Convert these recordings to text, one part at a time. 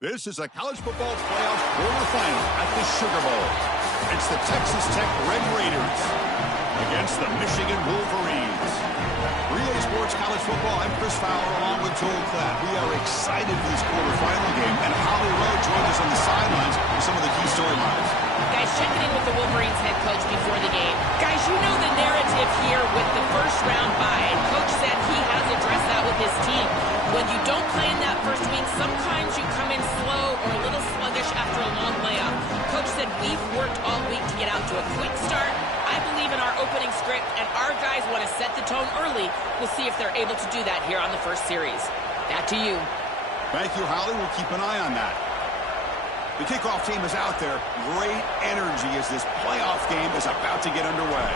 This is a college football playoff quarterfinal at the Sugar Bowl. It's the Texas Tech Red Raiders against the Michigan Wolverines. For EA Sports College Football, I'm Chris Fowler along with Joel Klatt. We are excited for this quarterfinal game, and Holly Rowe joins us on the sidelines with some of the key storylines. Guys, checking in with the Wolverines head coach before the game. Guys, you know the narrative here with the first round bye, and Coach said he has addressed that with his team. When you don't play in that first week, sometimes you come in slow or a little sluggish after a long layoff. Coach said we've worked all week to get out to a quick start. I believe in our opening script, and our guys want to set the tone early. We'll see if they're able to do that here on the first series. Back to you. Thank you, Holly. We'll keep an eye on that. The kickoff team is out there. Great energy as this playoff game is about to get underway.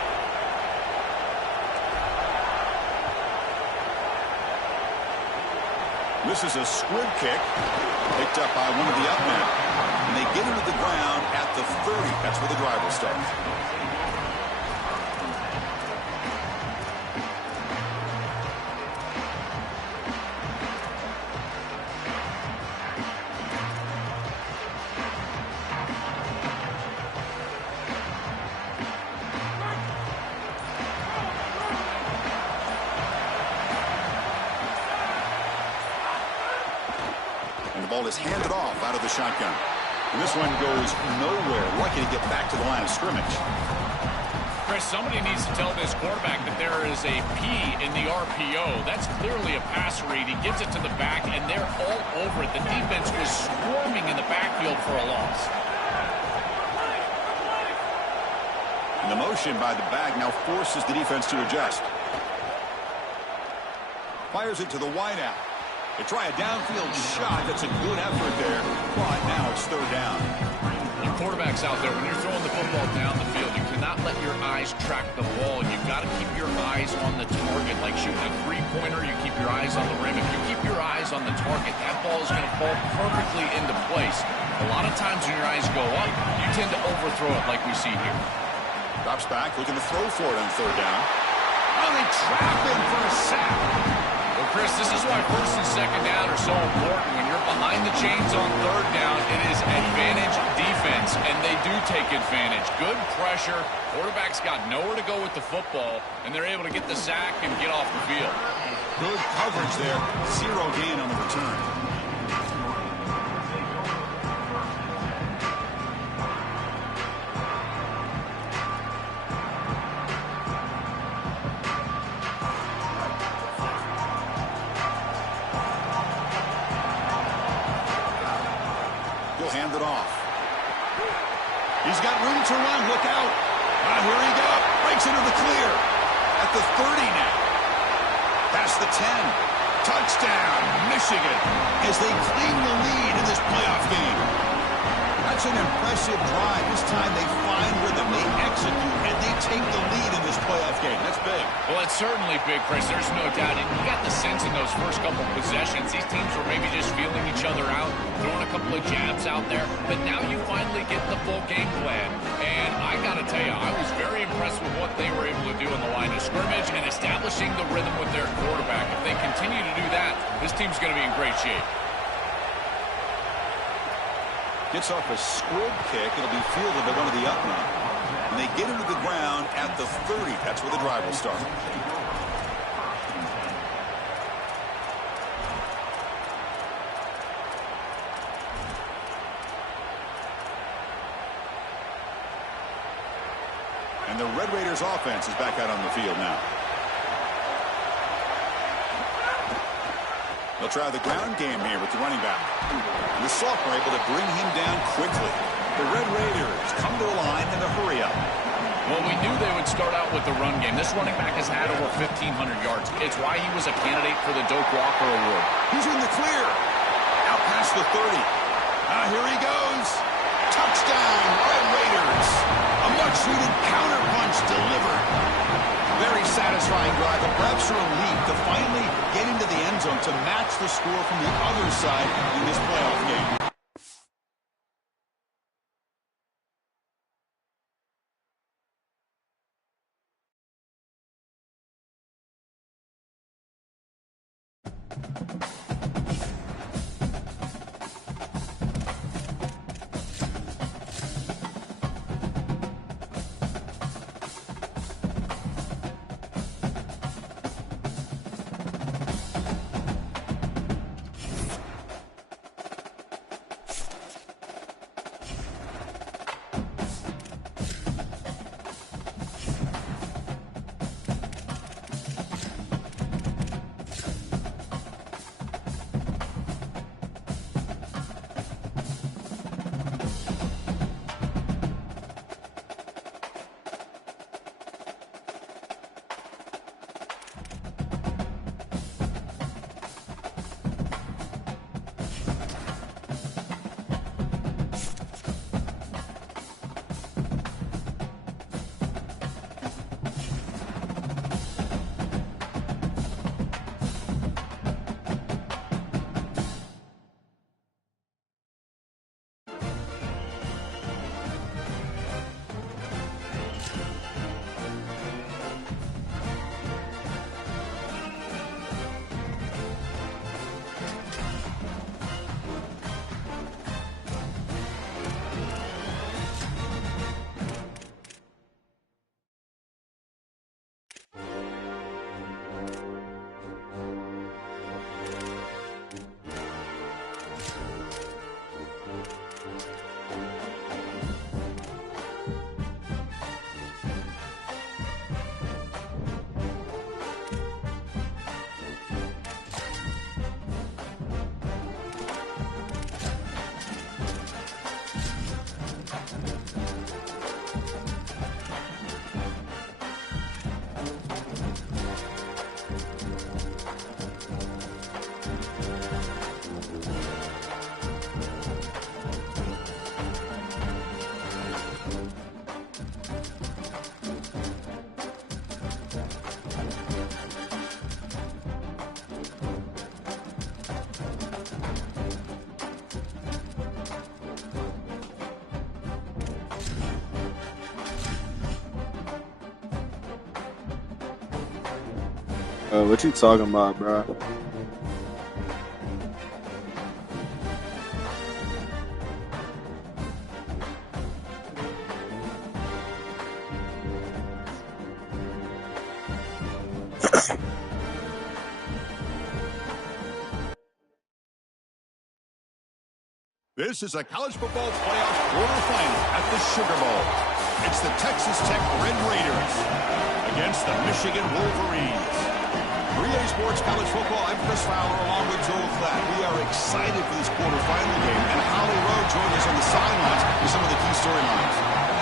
This is a squib kick picked up by one of the up men. And they get into the ground at the 30. That's where the drive will start. Ball is handed off out of the shotgun. And this one goes nowhere. Lucky to get back to the line of scrimmage. Chris, somebody needs to tell this quarterback that there is a P in the RPO. That's clearly a pass read. He gives it to the back, and they're all over it. The defense was swarming in the backfield for a loss. And the motion by the back now forces the defense to adjust. Fires it to the wideout. They try a downfield shot. That's a good effort there. But now it's third down. The quarterback's out there. When you're throwing the football down the field, you cannot let your eyes track the ball. You've got to keep your eyes on the target. Like shooting a three-pointer, you keep your eyes on the rim. If you keep your eyes on the target, that ball is going to fall perfectly into place. A lot of times when your eyes go up, you tend to overthrow it like we see here. Drops back, looking to throw for it on third down. Oh, they trap him for a sack. Well, Chris, this is why first and second down are so important. When you're behind the chains on third down, it is advantage defense, and they do take advantage. Good pressure. Quarterback's got nowhere to go with the football, and they're able to get the sack and get off the field. Good coverage there. Zero gain on the return. Hand it off. He's got room to run. Look out. Here he goes. Breaks into the clear. At the 30 now. Past the 10. Touchdown, Michigan, as they claim the lead in this playoff game. That's an impressive drive. This time they find rhythm, they execute, and they take the lead in this playoff game. That's big. Well, it's certainly big, Chris. There's no doubt. And you got the sense in those first couple possessions, these teams were maybe just feeling each other out, throwing a couple of jabs out there. But now you finally get the full game plan. And I got to tell you, I was very impressed with what they were able to do on the line of scrimmage and establishing the rhythm with their quarterback. If they continue to do that, this team's going to be in great shape. Gets off a squib kick. It'll be fielded by one of the up men. And they get into the ground at the 30. That's where the drive will start. And the Red Raiders offense is back out on the field now. They'll try the ground game here with the running back. And the sophomore able to bring him down quickly. The Red Raiders come to the line in a hurry up. Well, we knew they would start out with the run game. This running back has had over 1,500 yards. It's why he was a candidate for the Doak Walker Award. He's in the clear. Out past the 30. Here he goes. Touchdown, Red Raiders. A much-needed counterpunch delivered. Very satisfying drive, but perhaps a relief to finally get into the end zone to match the score from the other side in this playoff game. What you talking about, bro? This is a college football playoff quarterfinal at the Sugar Bowl. It's the Texas Tech Red Raiders against the Michigan Wolverines. 3A Sports College Football, I'm Chris Fowler along with Joel Klatt. We are excited for this quarterfinal game, and Holly Rowe joined us on the sidelines with some of the key storylines.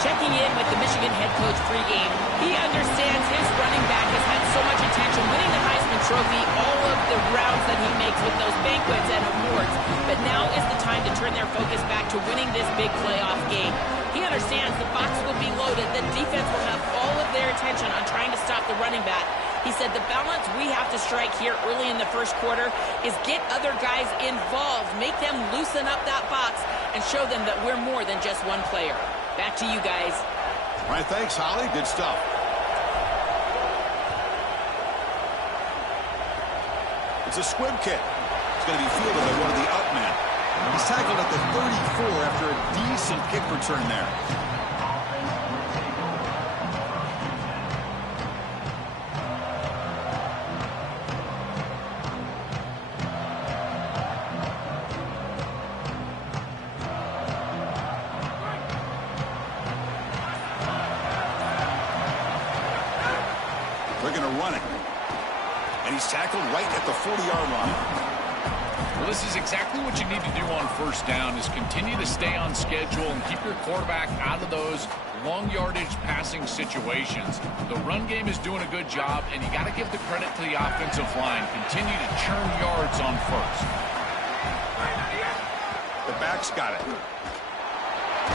Checking in with the Michigan head coach pregame, he understands his running back has had so much attention winning the Heisman Trophy, all of the rounds that he makes with those banquets and awards, but now is the time to turn their focus back to winning this big playoff game. He understands the box will be loaded, the defense will have all of their attention on trying to stop the running back. He said the balance we have to strike here early in the first quarter is get other guys involved, make them loosen up that box, and show them that we're more than just one player. Back to you guys. All right, thanks, Holly. Good stuff. It's a squib kick. It's going to be fielded by one of the up men. He's tackled at the 34 after a decent kick return there. They're going to run it. And he's tackled right at the 40-yard line. Well, this is exactly what you need to do on first down is continue to stay on schedule and keep your quarterback out of those long yardage passing situations. The run game is doing a good job, and you got to give the credit to the offensive line. Continue to churn yards on first. The back's got it.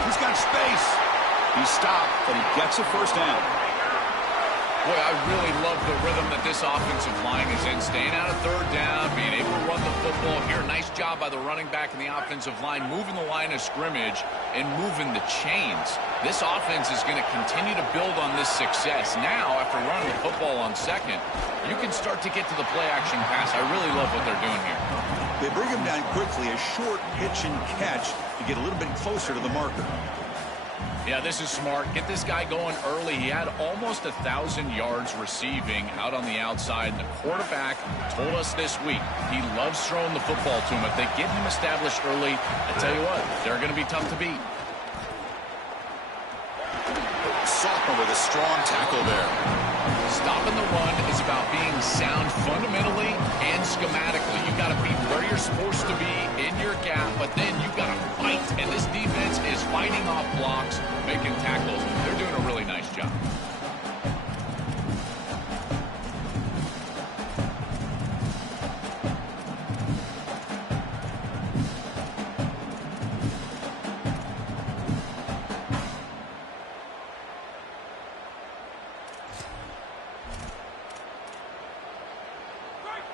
He's got space. He's stopped, but he gets a first down. Boy, I really love the rhythm that this offensive line is in. Staying out of third down, being able to run the football here. Nice job by the running back and the offensive line, moving the line of scrimmage and moving the chains. This offense is going to continue to build on this success. Now, after running the football on second, you can start to get to the play-action pass. I really love what they're doing here. They bring him down quickly, a short pitch and catch to get a little bit closer to the marker. Yeah, this is smart. Get this guy going early. He had almost 1,000 yards receiving out on the outside. And the quarterback told us this week he loves throwing the football to him. If they get him established early, I tell you what, they're going to be tough to beat. Sophomore with a strong tackle there. Stopping the run is about being sound fundamentally and schematically. You've got to be where you're supposed to be in your gap, but then you've got to fight. And this defense is fighting off blocks, making tackles. They're doing a really nice job.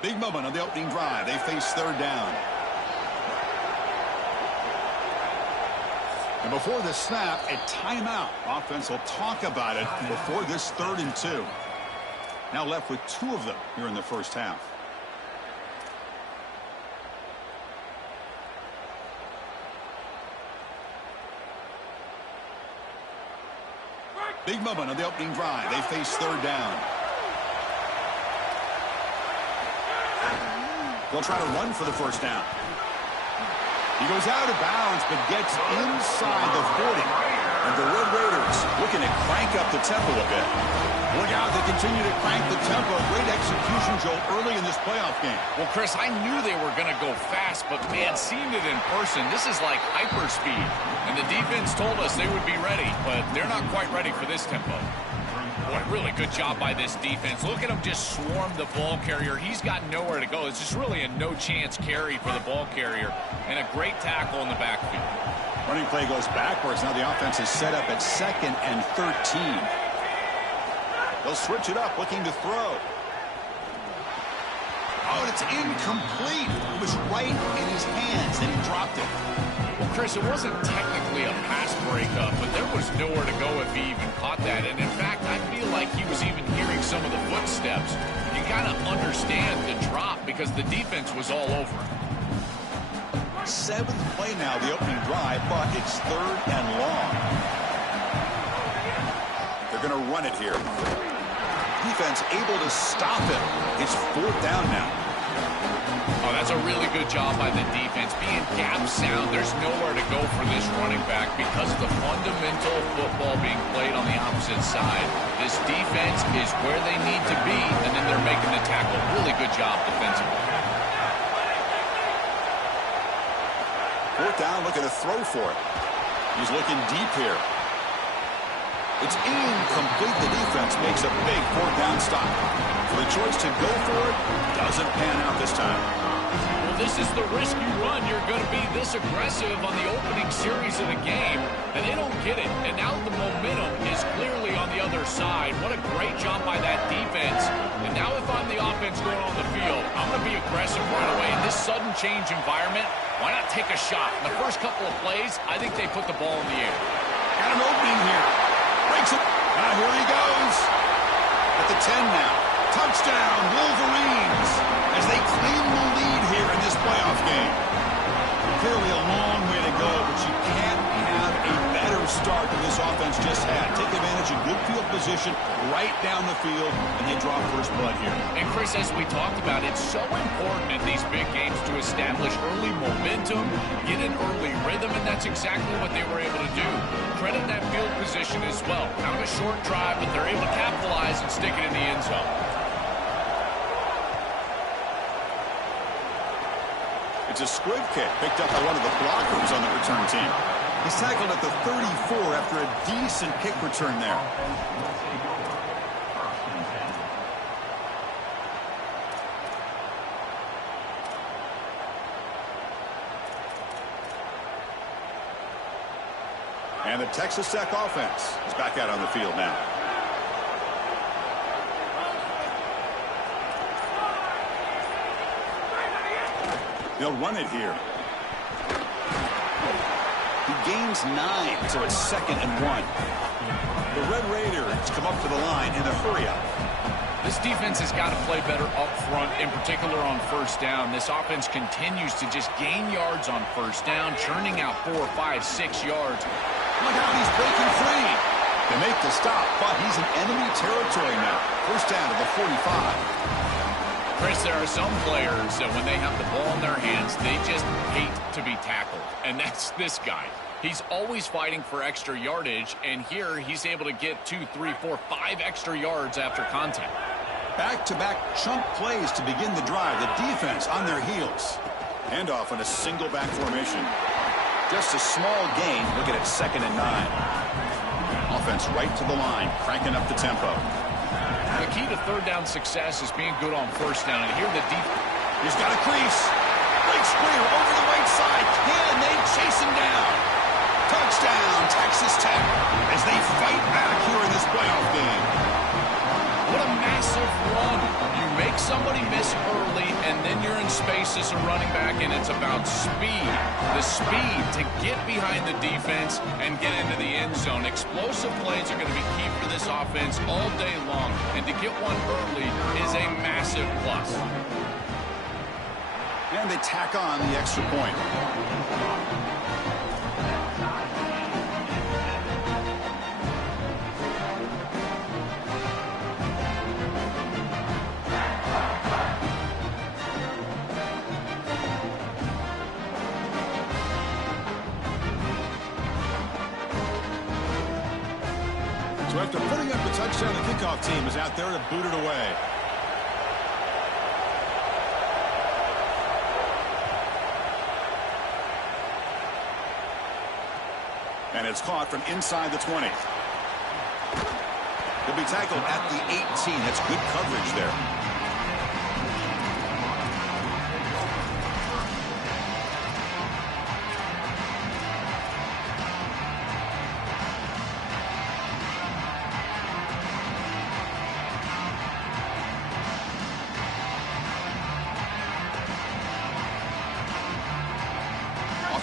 Big moment on the opening drive. They face third down. And before the snap, a timeout. Offense will talk about it before this 3rd and 2. Now left with 2 of them here in the first half. Big moment on the opening drive. They face third down. They'll try to run for the first down. He goes out of bounds, but gets inside the 40. And the Red Raiders looking to crank up the tempo a bit. Look out, they continue to crank the tempo. Great execution, Joel, early in this playoff game. Well, Chris, I knew they were going to go fast, but, man, seeing it in person, this is like hyperspeed. And the defense told us they would be ready, but they're not quite ready for this tempo. Boy, really good job by this defense. Look at him just swarm the ball carrier. He's got nowhere to go. It's just really a no-chance carry for the ball carrier. And a great tackle in the backfield. Running play goes backwards. Now the offense is set up at 2nd and 13. They'll switch it up, looking to throw. Oh, and it's incomplete. It was right in his hands, and he dropped it. Well, Chris, it wasn't technically a pass breakup, but there was nowhere to go if he even caught that. And in fact, I feel like he was even hearing some of the footsteps. You got to understand the drop because the defense was all over him. 7th play now, the opening drive, but it's 3rd and long. They're going to run it here. Defense able to stop it. It's 4th down now. Oh, that's a really good job by the defense. Being gap sound, there's nowhere to go for this running back because of the fundamental football being played on the opposite side. This defense is where they need to be, and then they're making the tackle. Really good job defensively. 4th down, looking to throw for it. He's looking deep here. It's incomplete. The defense makes a big 4th down stop. For the choice to go for it, doesn't pan out this time. Well, this is the risk you run. You're going to be this aggressive on the opening series of the game, and they don't get it. And now the momentum is clearly on the other side. What a great job by that defense. And now if I'm the offense going on the field, I'm going to be aggressive right away. In this sudden change environment, why not take a shot? In the first couple of plays, I think they put the ball in the air. Got an opening here. Breaks it. Here he goes. At the 10 now. Touchdown, Wolverines, as they claim the lead here in this playoff game. Clearly a long way to go, but you can't have a better start than this offense just had. Take advantage of good field position right down the field, and they draw first blood here. And Chris, as we talked about, it's so important in these big games to establish early momentum, get an early rhythm, and that's exactly what they were able to do. Credit that field position as well. Kind of a short drive, but they're able to capitalize and stick it in the end zone. It's a squib kick picked up by one of the blockers on the return team. He's tackled at the 34 after a decent kick return there. And the Texas Tech offense is back out on the field now. They'll run it here. He gains 9, so it's 2nd and 1. The Red Raiders come up to the line in a hurry-up. This defense has got to play better up front, in particular on first down. This offense continues to just gain yards on first down, churning out 4, 5, 6 yards. Look out, he's breaking free. They make the stop, but he's in enemy territory now. First down to the 45. Chris, there are some players that when they have the ball in their hands, they just hate to be tackled. And that's this guy. He's always fighting for extra yardage, and here he's able to get 2, 3, 4, 5 extra yards after contact. Back-to-back chunk plays to begin the drive. The defense on their heels. Handoff in a single back formation. Just a small gain. Looking at 2nd and 9. Offense right to the line, cranking up the tempo. The key to third down success is being good on first down. And here the defense. He's got a crease. Breaks free over the right side. Can they chase him down? Touchdown, Texas Tech, as they fight back here in this playoff game. What a massive run. You make somebody miss early, and then you're in space as a running back, and it's about speed. The speed to get behind the defense and get into the end zone. Explosive plays are going to be key for this offense all day long, and to get one early is a massive plus. And they tack on the extra point. So after putting up the touchdown, the kickoff team is out there to boot it away. And it's caught from inside the 20. He'll be tackled at the 18. That's good coverage there.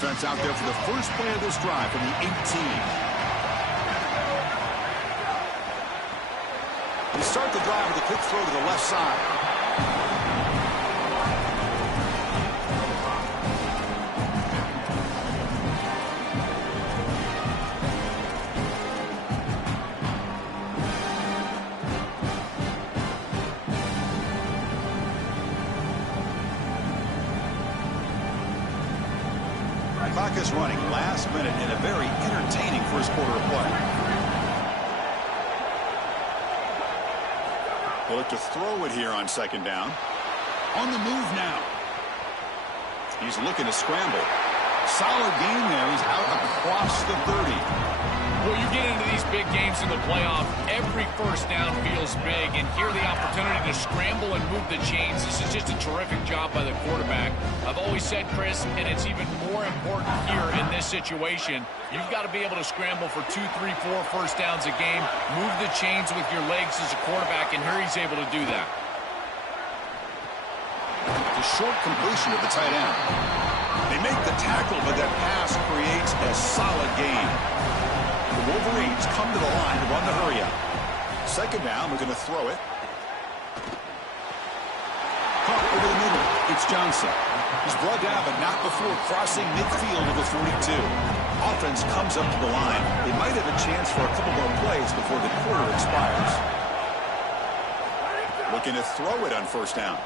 Offense out there for the first play of this drive from the 18. They start the drive with a quick throw to the left side. Clock is running. Last minute in a very entertaining first quarter of play. They look to throw it here on second down. On the move now. He's looking to scramble. Solid game there. He's out across the 30. Well, you get into these big games in the playoff, every first down feels big, and here the opportunity to scramble and move the chains. This is just a terrific job by the quarterback. I've always said, Chris, and it's even more important here in this situation, you've got to be able to scramble for 2, 3, 4 first downs a game, move the chains with your legs as a quarterback, and here he's able to do that. The short completion of the tight end. They make the tackle, but that pass creates a solid gain. The Wolverines come to the line to run the hurry up. Second down, we're going to throw it. Caught over the middle. It's Johnson. He's brought down, but not before crossing midfield of the 42. Offense comes up to the line. They might have a chance for a couple more plays before the quarter expires. Looking to throw it on first down.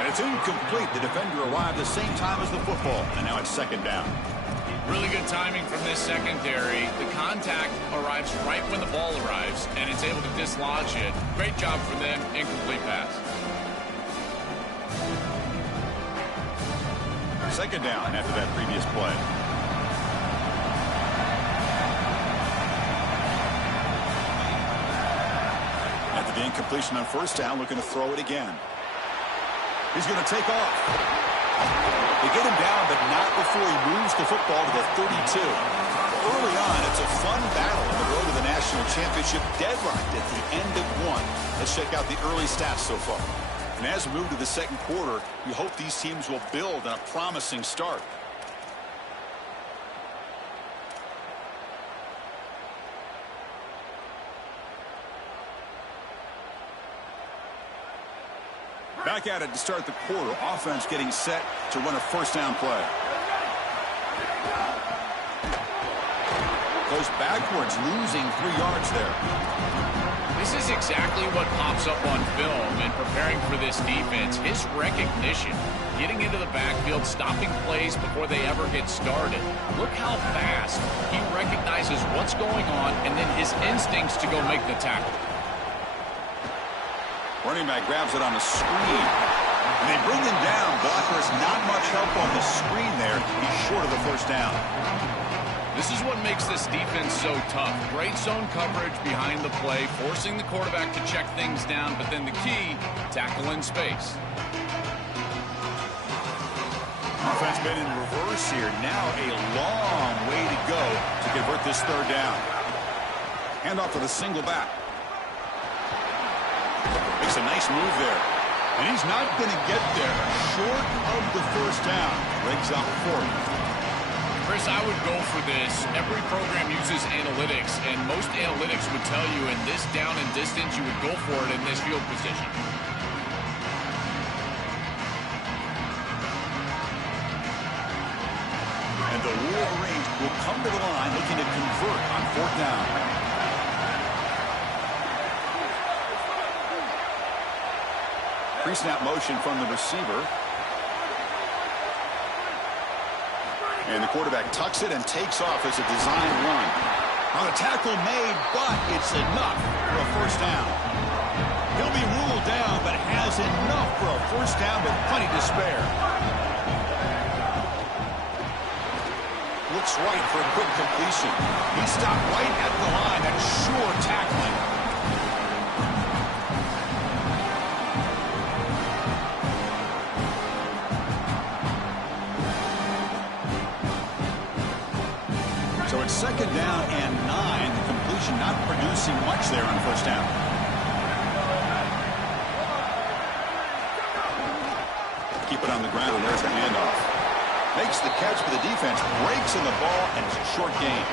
And it's incomplete. The defender arrived the same time as the football, and now it's second down. Really good timing from this secondary. The contact arrives right when the ball arrives, and it's able to dislodge it. Great job for them. Incomplete pass. Second down after that previous play. After the incompletion on first down, looking to throw it again. He's going to take off. They get him down, but not before he moves the football to the 32. Early on, it's a fun battle on the road to the national championship, deadlocked at the end of one. Let's check out the early stats so far. And as we move to the second quarter, we hope these teams will build on a promising start. Back at it to start the quarter. Offense getting set to run a first down play. Goes backwards, losing 3 yards there. This is exactly what pops up on film and preparing for this defense. His recognition, getting into the backfield, stopping plays before they ever get started. Look how fast he recognizes what's going on and then his instincts to go make the tackle. Running back grabs it on the screen. And they bring him down. Blockers not much help on the screen there. He's short of the first down. This is what makes this defense so tough. Great zone coverage behind the play, forcing the quarterback to check things down, but then the key, tackle in space. Offense been in reverse here. Now a long way to go to convert this third down. Handoff to the single back. Makes a nice move there. And he's not going to get there. Short of the first down. Breaks up for him. Chris, I would go for this. Every program uses analytics, and most analytics would tell you in this down and distance, you would go for it in this field position. And the Wolverines will come to the line looking to convert on fourth down. Pre-snap motion from the receiver. And the quarterback tucks it and takes off as a design run. On a tackle made, but it's enough for a first down. He'll be ruled down, but has enough for a first down with plenty to spare. Looks right for a quick completion. He stopped right at the line. That's sure tackling. So it's second down and 9. The completion not producing much there on first down. Keep it on the ground, and there's the handoff. Makes the catch, but the defense breaks in the ball, and it's a short gain.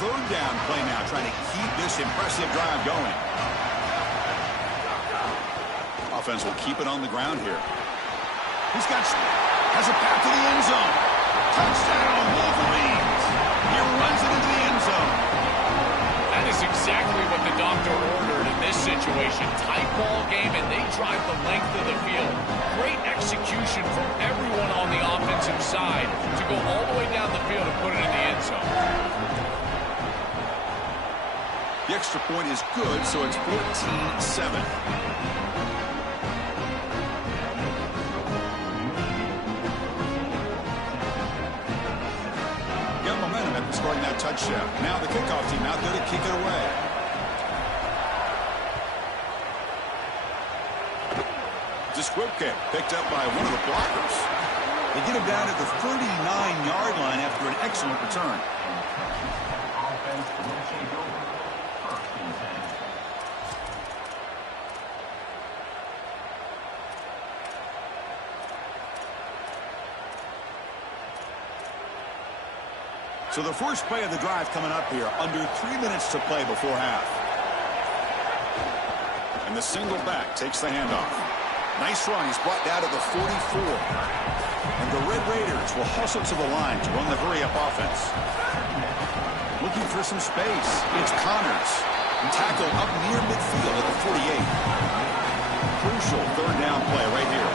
Third down play now, trying to keep this impressive drive going. Offense will keep it on the ground here. Has a path to the end zone. Touchdown, Wolverines. He runs it into the end zone. That is exactly what the doctor ordered in this situation. Tight ball game, and they drive the length of the field. Great execution from everyone on the offensive side to go all the way down the field and put it in the end zone. The extra point is good, so it's 14-7. Got momentum after scoring that touchdown. Now the kickoff team out there to kick it away. It's a squib kick picked up by one of the blockers. They get him down at the 39-yard line after an excellent return. So the first play of the drive coming up here, under 3 minutes to play before half. And the single back takes the handoff. Nice run. He's brought down to the 44. And the Red Raiders will hustle to the line to run the hurry-up offense. Looking for some space. It's Connors. And tackled up near midfield at the 48. Crucial third down play right here.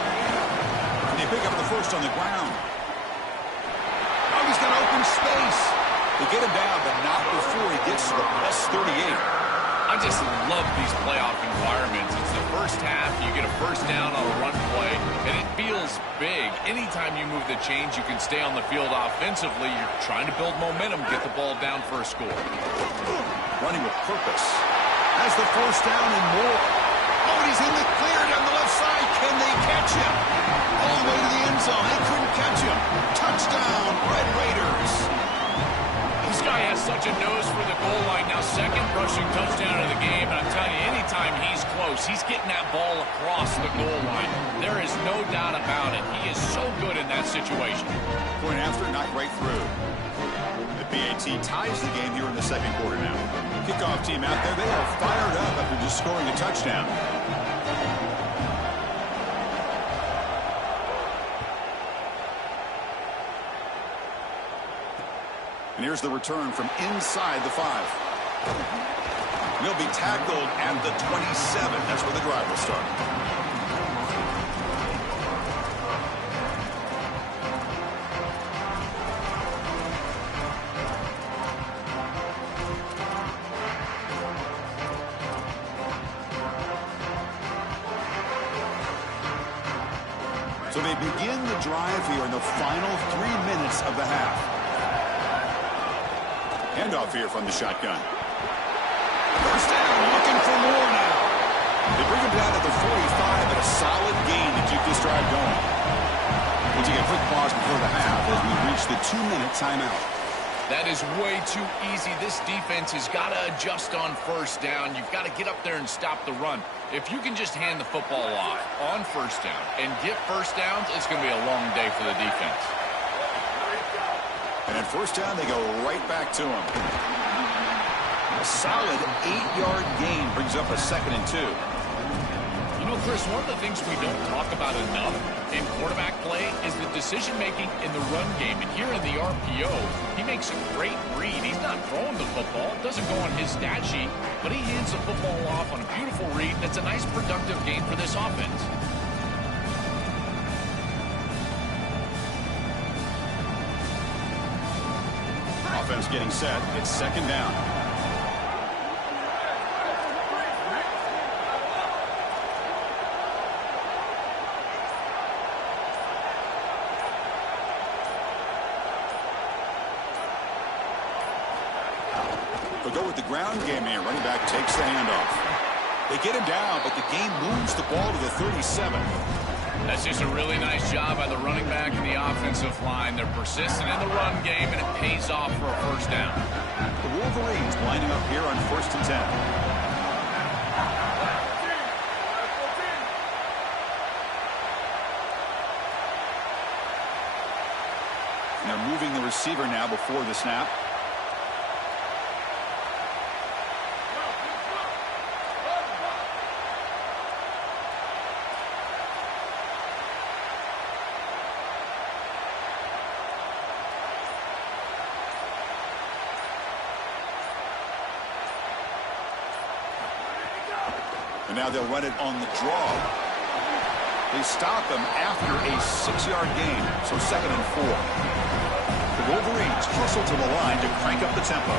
And they pick up the first on the ground. He's got open space. They get him down, but not before he gets to the plus 38. I just love these playoff environments. It's the first half. You get a first down on a run play, and it feels big. Anytime you move the chains, you can stay on the field offensively. You're trying to build momentum, get the ball down for a score. Running with purpose. Has the first down and more. Oh, and he's in the clear down the left side. Can they catch him? All the way to the end zone. They couldn't catch him. Touchdown, Red Raiders. This guy has such a nose for the goal line. Now second rushing touchdown of the game. And I'm telling you, anytime he's close, he's getting that ball across the goal line. There is no doubt about it. He is so good in that situation. Point after, knocked right through. The BAT ties the game here in the second quarter now. Kickoff team out there. They are fired up after just scoring a touchdown. And here's the return from inside the 5. And he'll be tackled at the 27. That's where the drive will start. So they begin the drive here in the final 3 minutes of the half. Handoff here from the shotgun. First down, looking for more now. They bring him down at the 45, and a solid gain to keep this drive going. We'll take a quick pause before the half as we reach the 2-minute timeout. That is way too easy. This defense has got to adjust on first down. You've got to get up there and stop the run. If you can just hand the football off on first down and get first downs, it's going to be a long day for the defense. And at first down, they go right back to him. A solid 8-yard gain brings up a 2nd and 2. You know, Chris, one of the things we don't talk about enough in quarterback play is the decision-making in the run game. And here in the RPO, he makes a great read. He's not throwing the football. It doesn't go on his stat sheet, but he hands the football off on a beautiful read. That's a nice, productive game for this offense. Offense getting set. It's 2nd down. They'll go with the ground game here. Running back takes the handoff. They get him down, but the game moves the ball to the 37. That's just a really nice job by the running back and the offensive line. They're persistent in the run game, and it pays off for a first down. The Wolverines lining up here on 1st and 10. And they're moving the receiver now before the snap. And now they'll run it on the draw. They stop him after a 6-yard gain, so 2nd and 4. The Wolverines hustle to the line to crank up the tempo.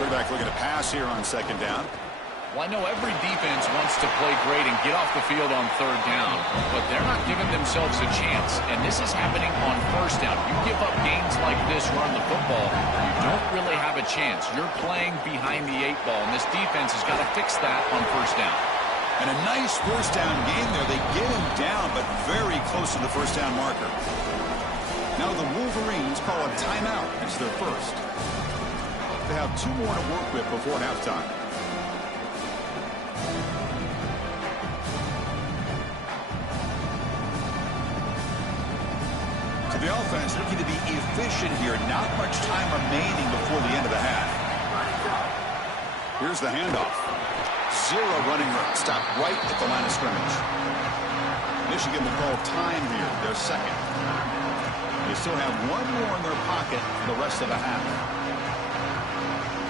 Quarterback looking to pass here on 2nd down. Well, I know every defense wants to play great and get off the field on 3rd down, but they're not giving themselves a chance, and this is happening on 1st down. You give up gains like this, run the football, you don't really have a chance. You're playing behind the 8 ball, and this defense has got to fix that on 1st down. And a nice 1st down gain there. They get him down, but very close to the 1st down marker. Now the Wolverines call a timeout. It's their first. They have 2 more to work with before halftime. So the offense looking to be efficient here. Not much time remaining before the end of the half. Here's the handoff. 0 running room. Stop right at the line of scrimmage. Michigan will call time here. Their second. They still have 1 more in their pocket for the rest of the half.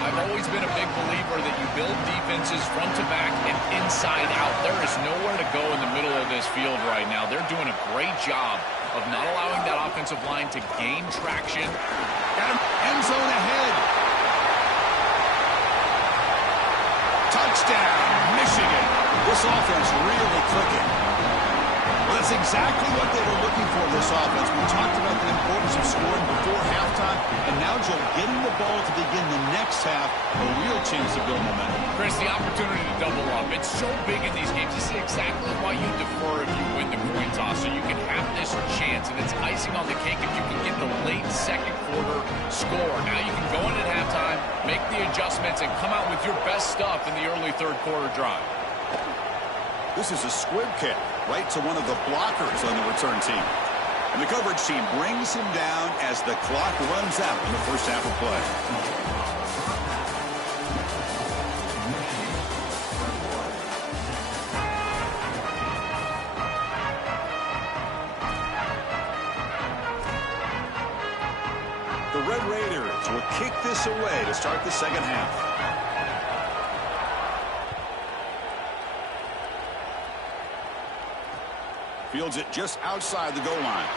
I've always been a big believer that you build defenses front to back and inside out. There is nowhere to go in the middle of this field right now. They're doing a great job of not allowing that offensive line to gain traction. Got him. End zone ahead. Touchdown, Michigan. This offense really clicking. Well, that's exactly what they were looking for, this offense. We talked about the importance of scoring before halftime, and now, Joe, getting the ball to begin the next half, a real chance to build momentum. Chris, the opportunity to double up, it's so big in these games. This is exactly why you defer if you win the coin toss, so you can have this chance, and it's icing on the cake if you can get the late 2nd quarter score. Now you can go in at halftime, make the adjustments, and come out with your best stuff in the early 3rd quarter drive. This is a squib kick right to one of the blockers on the return team. And the coverage team brings him down as the clock runs out in the first half of play. The Red Raiders will kick this away to start the second half. Fields it just outside the goal line.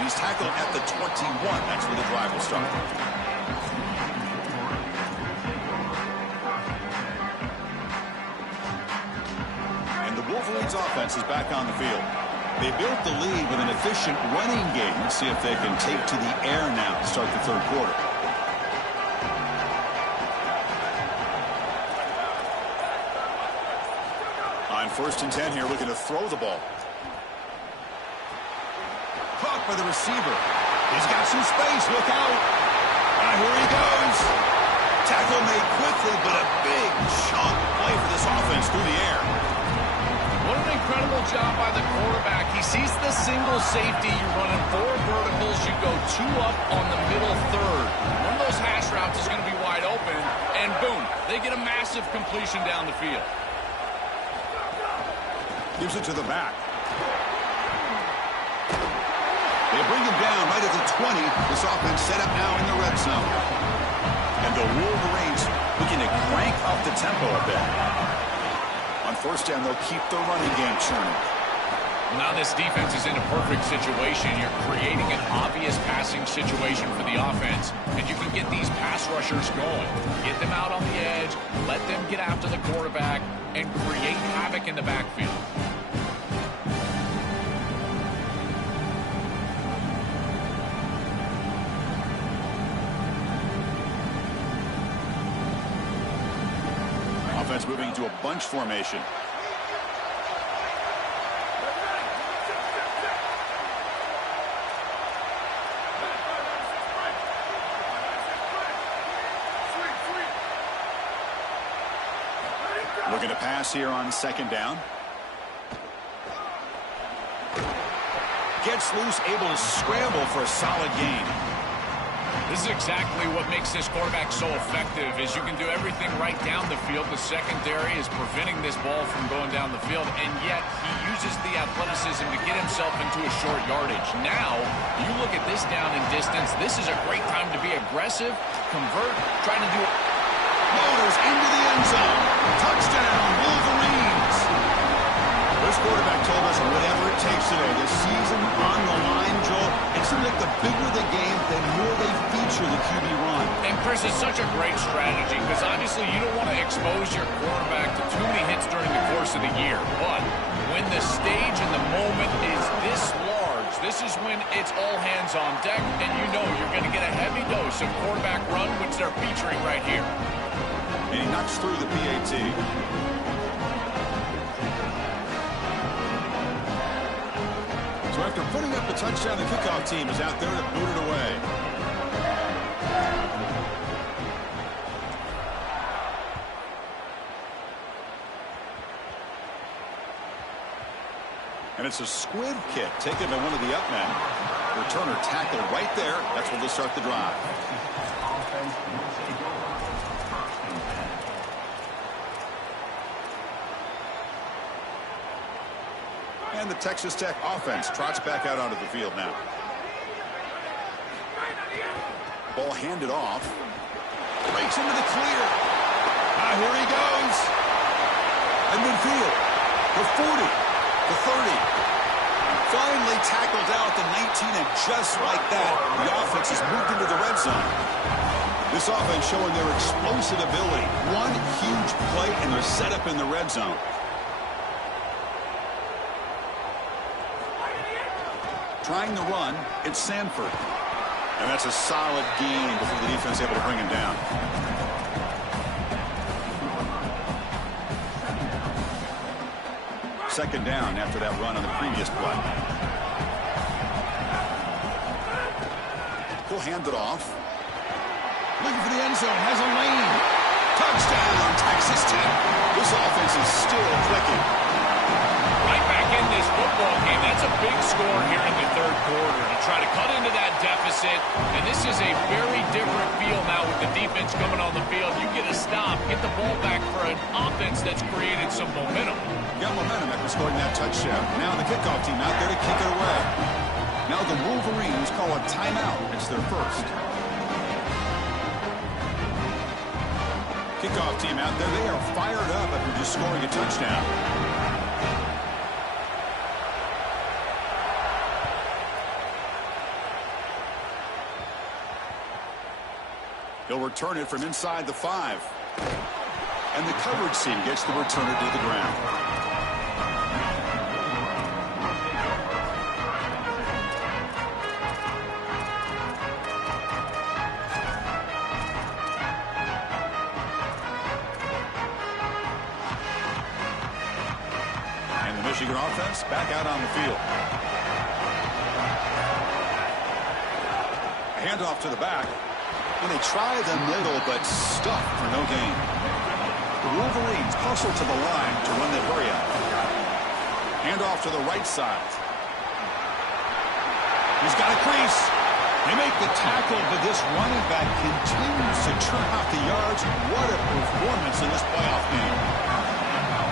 He's tackled at the 21. That's where the drive will start. And the Wolverines offense is back on the field. They built the lead with an efficient running game. Let's see if they can take to the air now to start the 3rd quarter. On 1st and 10 here, looking to throw the ball. Caught by the receiver. He's got some space. Look out. Here he goes. Tackle made quickly, but a big chunk play for this offense through the air. What an incredible job by the quarterback. He sees the single safety. You're running 4 verticals. You go 2 up on the middle 3rd. One of those hash routes is going to be wide open, and boom, they get a massive completion down the field. Gives it to the back. They bring him down right at the 20. This offense set up now in the red zone. And the Wolverines looking to crank up the tempo a bit. On 1st down, they'll keep the running game churning. Now this defense is in a perfect situation. You're creating an obvious passing situation for the offense, and you can get these pass rushers going. Get them out on the edge, let them get after the quarterback, and create havoc in the backfield. defense moving into a bunch formation. Looking to pass here on second down. Gets loose, able to scramble for a solid gain. This is exactly what makes this quarterback so effective, is you can do everything right down the field. The secondary is preventing this ball from going down the field, and yet he uses the athleticism to get himself into a short yardage. Now, you look at this down and distance, this is a great time to be aggressive, convert, trying to do it. Motors into the end zone. Touchdown, Wolverines. This quarterback told us whatever it takes today. This season on the line, Joel. It seems like the bigger the game, the more they feature the QB run. And Chris, it's such a great strategy because obviously you don't want to expose your quarterback to too many hits during the course of the year. But when the stage and the moment is this large, this is when it's all hands on deck, and you know you're going to get a heavy dose of quarterback run, which they're featuring right here. And he knocks through the PAT. So after putting up the touchdown, the kickoff team is out there to boot it away. And it's a squib kick taken by one of the up men. Returner tackled right there. That's where they'll start the drive. And the Texas Tech offense trots back out onto the field now. Ball handed off. Breaks into the clear. Here he goes. And midfield. The 40. The 30. Finally tackled out the 19, and just like that, the offense has moved into the red zone. This offense showing their explosive ability. One huge play, and they're set up in the red zone. Trying to run, it's Sanford. And that's a solid gain before the defense able to bring him down. Second down after that run on the previous play. He'll hand it off. Looking for the end zone, has a lane. Touchdown, Texas Tech. This offense is still clicking. Right back in this football game. That's a big score here in the third quarter to try to cut into that deficit. And this is a very different feel now with the defense coming on the field. You get a stop, get the ball back for an offense that's created some momentum. Got momentum after scoring that touchdown. Now the kickoff team out there to kick it away. Now the Wolverines call a timeout. It's their first. Kickoff team out there. They are fired up after just scoring a touchdown. He'll return it from inside the 5. And the coverage team gets the returner to the ground. And the Michigan offense back out on the field. A handoff to the back. And they try the middle, but stuffed for no gain. The Wolverines hustle to the line to run the hurry up. Hand off to the right side. He's got a crease. They make the tackle, but this running back continues to churn out the yards. What a performance in this playoff game.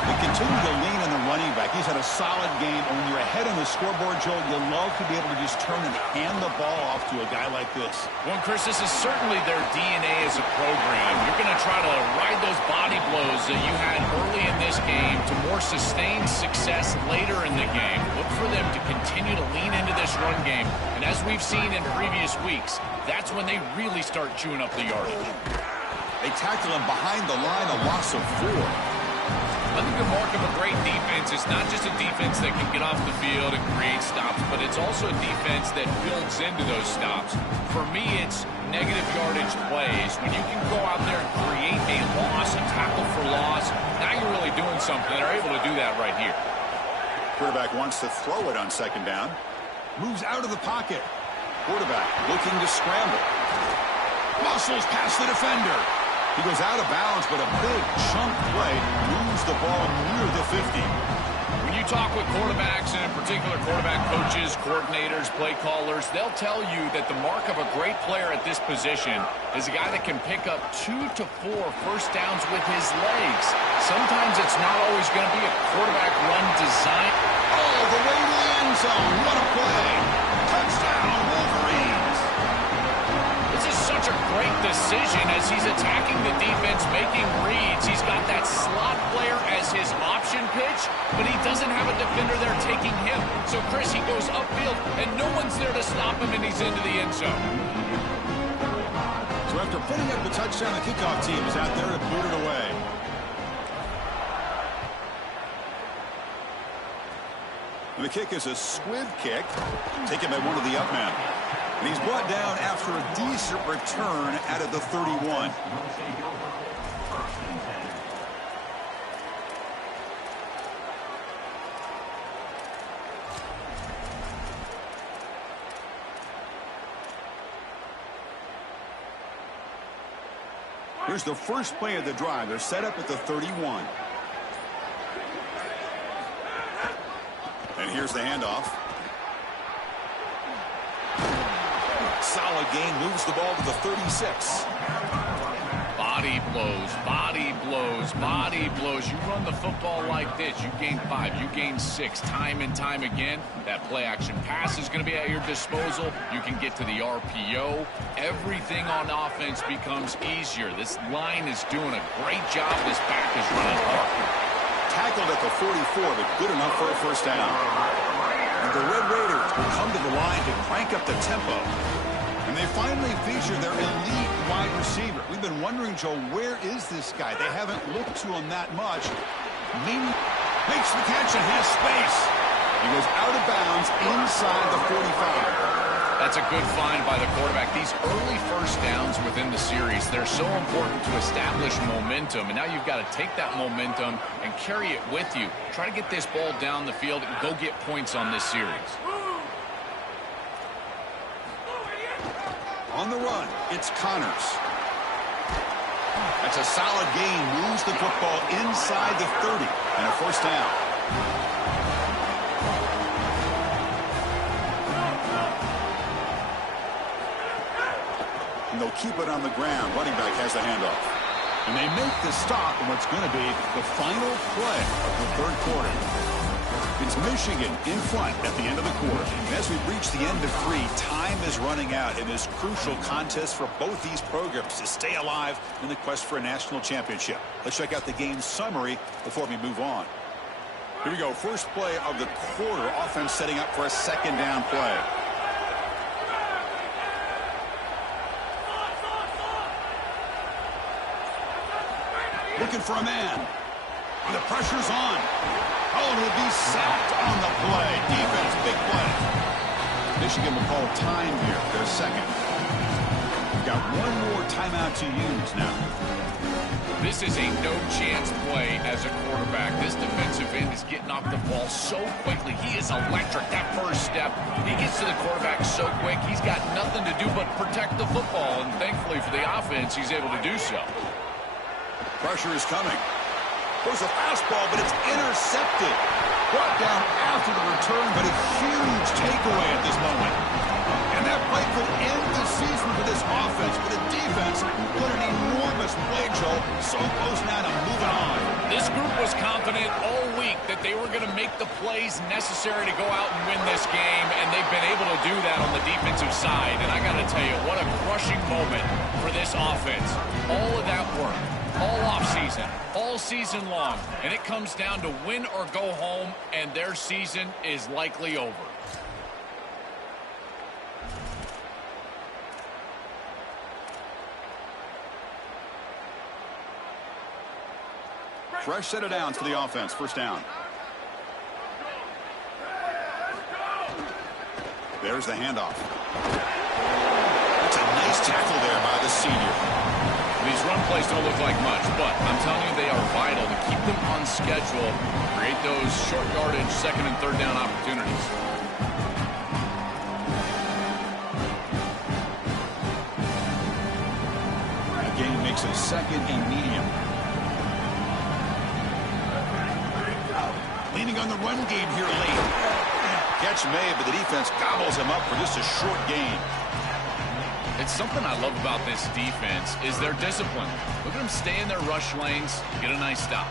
They continue to lean on the running back. He's had a solid game. And when you're ahead on the scoreboard, Joe, you love to be able to just turn and hand the ball off to a guy like this. Well, Chris, this is certainly their DNA as a program. You're going to try to ride those body blows that you had early in this game to more sustained success later in the game. Look for them to continue to lean into this run game. And as we've seen in previous weeks, that's when they really start chewing up the yardage. They tackle him behind the line, a loss of 4. I think the mark of a great defense is not just a defense that can get off the field and create stops, but it's also a defense that builds into those stops. For me, it's negative yardage plays. When you can go out there and create a loss, a tackle for loss, now you're really doing something. They're able to do that right here. Quarterback wants to throw it on second down. Moves out of the pocket. Quarterback looking to scramble. Muscles past the defender. He goes out of bounds, but a big chunk play moves the ball near the 50. When you talk with quarterbacks, and in particular quarterback coaches, coordinators, play callers, they'll tell you that the mark of a great player at this position is a guy that can pick up 2 to 4 first downs with his legs. Sometimes it's not always going to be a quarterback run design. All the way to the end zone. What a play. Touchdown, Wolverines. This is such a great decision as he's attacking the defense, making reads. He's got that slot player as his option pitch, but he doesn't have a defender there taking him. So, Chris, he goes upfield, and no one's there to stop him, and he's into the end zone. So after putting up the touchdown, the kickoff team is out there to boot it away. And the kick is a squib kick, taken by one of the up men. And he's brought down after a decent return out of the 31. Here's the first play of the drive. They're set up at the 31. And here's the handoff. Solid gain, moves the ball to the 36. Body blows, body blows, body blows. You run the football like this, you gain 5, you gain 6, time and time again. That play action pass is going to be at your disposal. You can get to the RPO. Everything on offense becomes easier. This line is doing a great job. This back is running hard. Tackled at the 44, but good enough for a first down. And the Red Raiders will come to the line to crank up the tempo. And they finally feature their elite wide receiver. We've been wondering, Joe, where is this guy? They haven't looked to him that much. Ming makes the catch and has space. He goes out of bounds inside the 45. That's a good find by the quarterback. These early first downs within the series, they're so important to establish momentum. And now you've got to take that momentum and carry it with you. Try to get this ball down the field and go get points on this series. On the run, it's Connors. That's a solid gain. Moves the football inside the 30. And a first down. And they'll keep it on the ground. Running back has the handoff. And they make the stop in what's going to be the final play of the third quarter. It's Michigan in front at the end of the quarter. And as we reach the end of 3, time is running out in this crucial contest for both these programs to stay alive in the quest for a national championship. Let's check out the game summary before we move on. Here we go. First play of the quarter. Offense setting up for a second down play. Looking for a man. The pressure's on. Oh, and he'll be sacked on the play. Defense, big play. Michigan will call time here. Their second. We've got one more timeout to use now. This is a no-chance play as a quarterback. This defensive end is getting off the ball so quickly. He is electric. That first step, he gets to the quarterback so quick. He's got nothing to do but protect the football, and thankfully for the offense, he's able to do so. Pressure is coming. There's a fastball, but it's intercepted. Brought down after the return, but a huge takeaway at this moment. And that play could end the season for this offense, but the defense put an enormous play, Joe. So close now to moving on. This group was confident all week that they were going to make the plays necessary to go out and win this game, and they've been able to do that on the defensive side. And I got to tell you, what a crushing moment for this offense. All of that work. All offseason, all season long, and it comes down to win or go home, and their season is likely over. Fresh set of downs for the offense. First down. There's the handoff. That's a nice tackle there by the senior. These run plays don't look like much, but I'm telling you they are vital to keep them on schedule, create those short yardage second and third down opportunities. The game makes it second and medium. Leaning on the run game here late. Catch made, but the defense gobbles him up for just a short gain. It's something I love about this defense is their discipline. Look at them stay in their rush lanes, get a nice stop.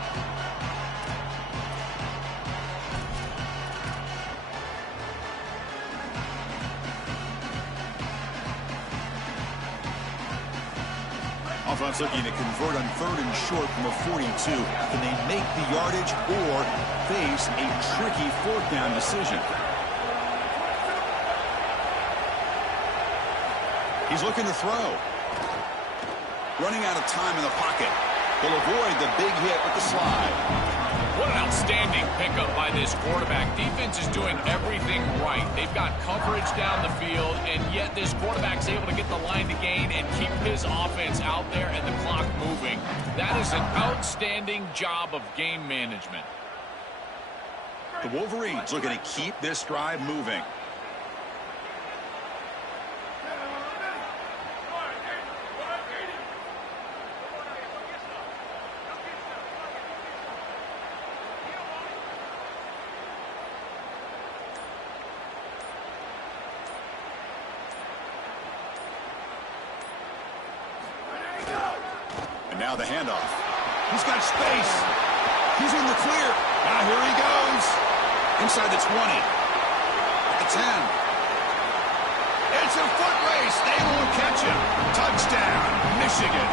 Offense looking to convert on third and short from a 42. Can they make the yardage or face a tricky fourth down decision? He's looking to throw. Running out of time in the pocket. He'll avoid the big hit with the slide. What an outstanding pickup by this quarterback. Defense is doing everything right. They've got coverage down the field, and yet this quarterback's able to get the line to gain and keep his offense out there and the clock moving. That is an outstanding job of game management. The Wolverines looking to keep this drive moving. Now the handoff. He's got space. He's in the clear. Now here he goes. Inside the 20. At the 10. It's a foot race. They won't catch him. Touchdown, Michigan.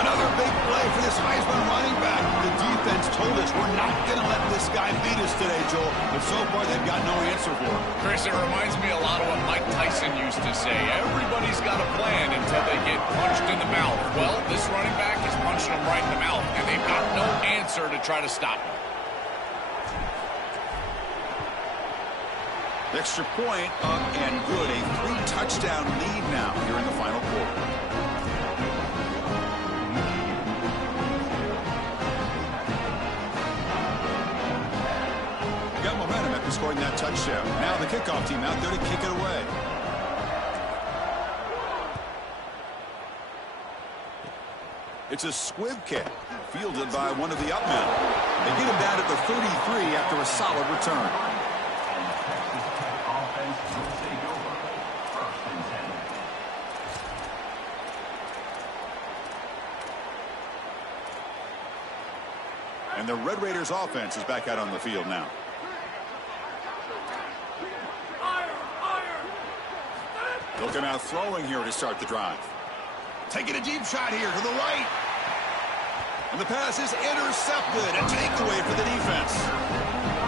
Another big play for this Heisman running back. The defense told us we're not going to let this guy beat us today, Joel. But so far, they've got no answer for him. Chris, it reminds me a lot of what Mike Tyson used to say. Everybody's got a plan until they get punched in the mouth. Well, this running back is punching them right in the mouth, and they've got no answer to try to stop him. Extra point up and good. A 3-touchdown lead now here in the final quarter. Got momentum after scoring that touchdown. Now the kickoff team out there to kick it away. It's a squib kick, fielded by one of the up men. They get him down at the 33 after a solid return. And the Red Raiders offense is back out on the field now. They'll come out throwing here to start the drive. Taking a deep shot here to the right. And the pass is intercepted. A takeaway for the defense.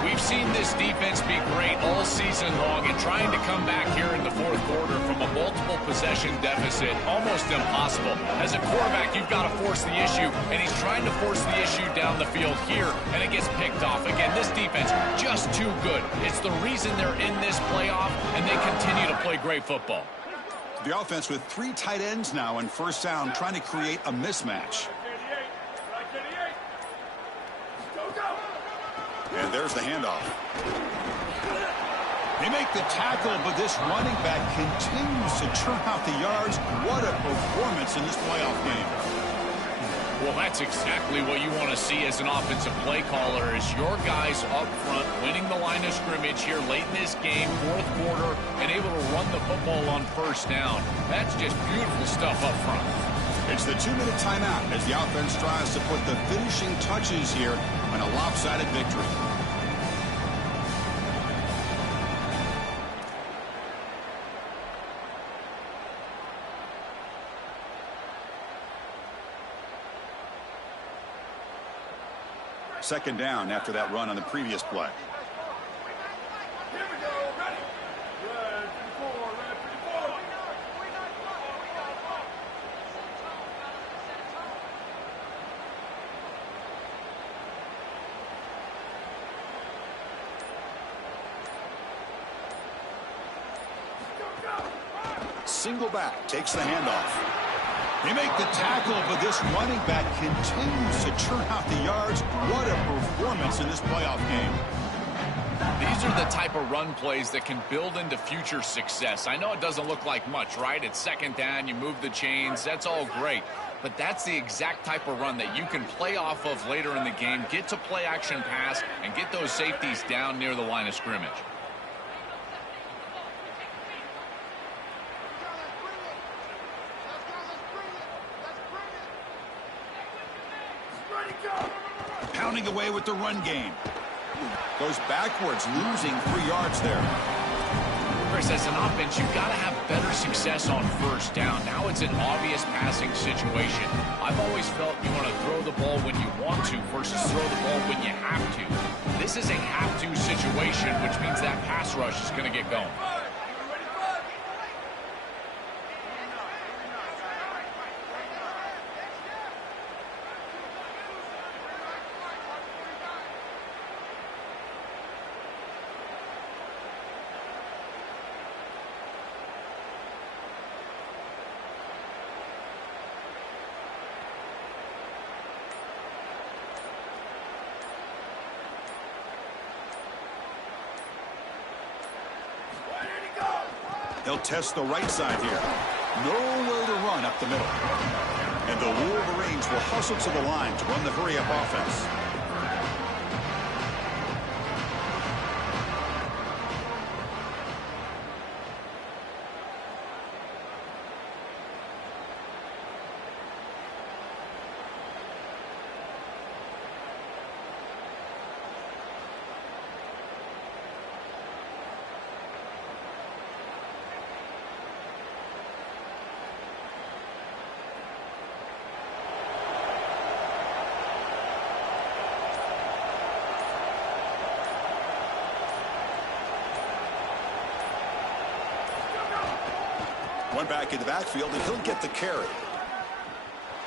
We've seen this defense be great all season long, and trying to come back here in the fourth quarter from a multiple possession deficit, almost impossible. As a quarterback, you've got to force the issue, and he's trying to force the issue down the field here, and it gets picked off. Again, this defense, just too good. It's the reason they're in this playoff, and they continue to play great football. The offense with 3 tight ends now in first down, trying to create a mismatch. And there's the handoff. They make the tackle, but this running back continues to churn out the yards. What a performance in this playoff game. Well, that's exactly what you want to see as an offensive play caller, is your guys up front winning the line of scrimmage here late in this game, fourth quarter, and able to run the football on first down. That's just beautiful stuff up front. It's the 2-minute timeout as the offense tries to put the finishing touches here on a lopsided victory. Second down after that run on the previous play. single back, takes the handoff. They make the tackle, but this running back continues to churn out the yards. What a performance in this playoff game. These are the type of run plays that can build into future success. I know it doesn't look like much, right? It's second down, you move the chains, that's all great. But that's the exact type of run that you can play off of later in the game, get to play action pass, and get those safeties down near the line of scrimmage. Pounding away with the run game. Goes backwards, losing 3 yards there. Chris, as an offense, you've got to have better success on first down. Now it's an obvious passing situation. I've always felt you want to throw the ball when you want to versus throw the ball when you have to. This is a have-to situation, which means that pass rush is going to get going. They'll test the right side here. Nowhere to run up the middle. And the Wolverines will hustle to the line to run the hurry-up offense. One back in the backfield, and he'll get the carry.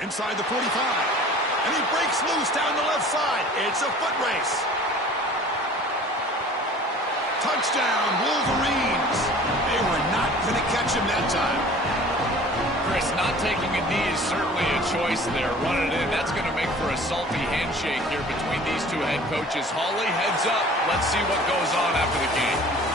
Inside the 45. And he breaks loose down the left side. It's a foot race. Touchdown, Wolverines. They were not going to catch him that time. Chris, not taking a knee is certainly a choice there. Running it in, that's going to make for a salty handshake here between these two head coaches. Hawley, heads up. Let's see what goes on after the game.